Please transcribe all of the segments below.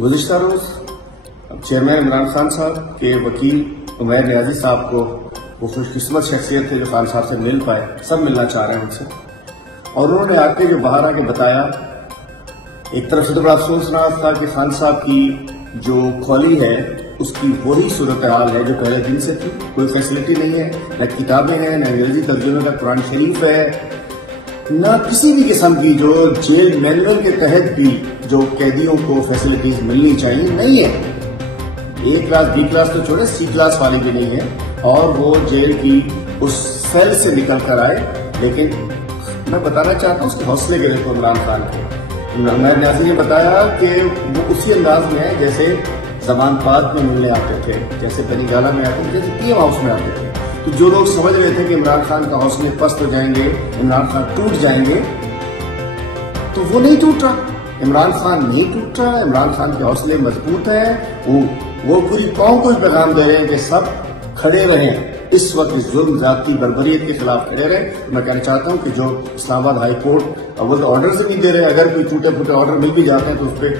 गुज़िश्ता रोज chairman Imran Khan साहब के वकील उमैर नियाजी साहब को वो खुशकिस्मत शख्सियत थे जो खान साहब से मिल पाए, सब मिलना चाह रहे हैं उनसे। और उन्होंने आके जो बाहर आके बताया, एक तरफ से तो बड़ा अफसोसनाक था कि खान साहब की जो कॉली है उसकी वही सूरत हाल है जो पहले दिन से थी। कोई फैसिलिटी नहीं है, न किताबें हैं, न अंग्रेजी तर्जुमे का कुरान शरीफ है, न किसी भी किस्म की जो जेल मैनुअल के तहत भी जो कैदियों को फैसिलिटीज मिलनी चाहिए नहीं है। ए क्लास बी क्लास तो छोड़े, सी क्लास वाली भी नहीं है। और वो जेल की उस सेल से निकल कर आए। लेकिन मैं बताना चाहता हूँ उसके हौसले के देखो इमरान खान के। उमैर नियाजी ने बताया कि वो उसी अंदाज में है जैसे जमान पाक में मिलने आते थे, जैसे बेनीगाला में आते थे, जैसे पीएम हाउस में आते थे। तो जो लोग समझ रहे थे कि इमरान खान का हौसले पस्त हो जाएंगे, इमरान खान टूट जाएंगे, तो वो नहीं टूट रहा। इमरान खान नहीं टूट रहा, इमरान खान के हौसले मजबूत हैं। वो पूरी कौम को पैगाम दे रहे हैं कि सब खड़े रहें, इस वक्त इस जुल्म जाती बर्बरियत के खिलाफ खड़े रहें। तो मैं कहना चाहता हूं कि जो इस्लामाबाद हाई कोर्ट वो तो ऑर्डर से नहीं दे रहे, अगर कोई टूटे फूटे ऑर्डर मिल भी जाते हैं तो उस पर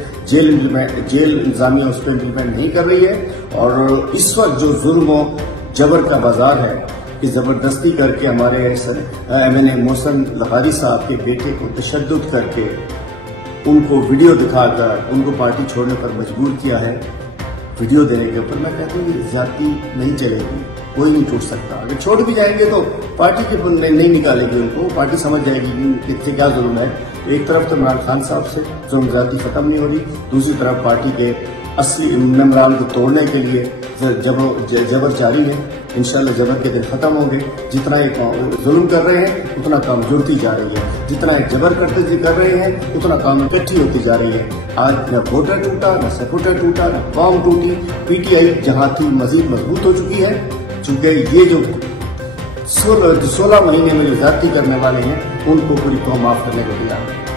जेल इंतजामिया उस पर इम्प्लीमेंट नहीं कर रही है। और इस वक्त जो जुल्म जबर का बाजार है कि जबरदस्ती करके हमारे MNA मोहसिन लखारी साहब के बेटे को तशद्दुद करके उनको वीडियो दिखाकर उनको पार्टी छोड़ने पर मजबूर किया है। वीडियो देने के ऊपर मैं कहता हूँ ये ज्यादती नहीं चलेगी, कोई नहीं छूट सकता। अगर छोड़ भी जाएंगे तो पार्टी के नहीं निकालेगी उनको, पार्टी समझ जाएगी कि कितने क्या जुल्म है। एक तरफ तो इमरान खान साहब से जुल्म ज्यादती खत्म नहीं हो रही, दूसरी तरफ पार्टी के असली मेंबरान को तोड़ने के लिए जबर जारी है। इंशाल्लाह जबर के दिन खत्म होंगे। जितना एक जुल्म कर रहे हैं उतना काम जुड़ती जा रही है, जितना एक जबर करते कर रहे हैं उतना काम इकट्ठी होती जा रही है। आज न वोटर टूटा, न सपोर्टर टूटा, न कौम टूटी। PTI जहां थी मजीद मजबूत हो चुकी है, चूंकि ये जो 16 महीने में जो ज्यादती करने वाले हैं उनको पूरी कौम माफ करने को तैयार है।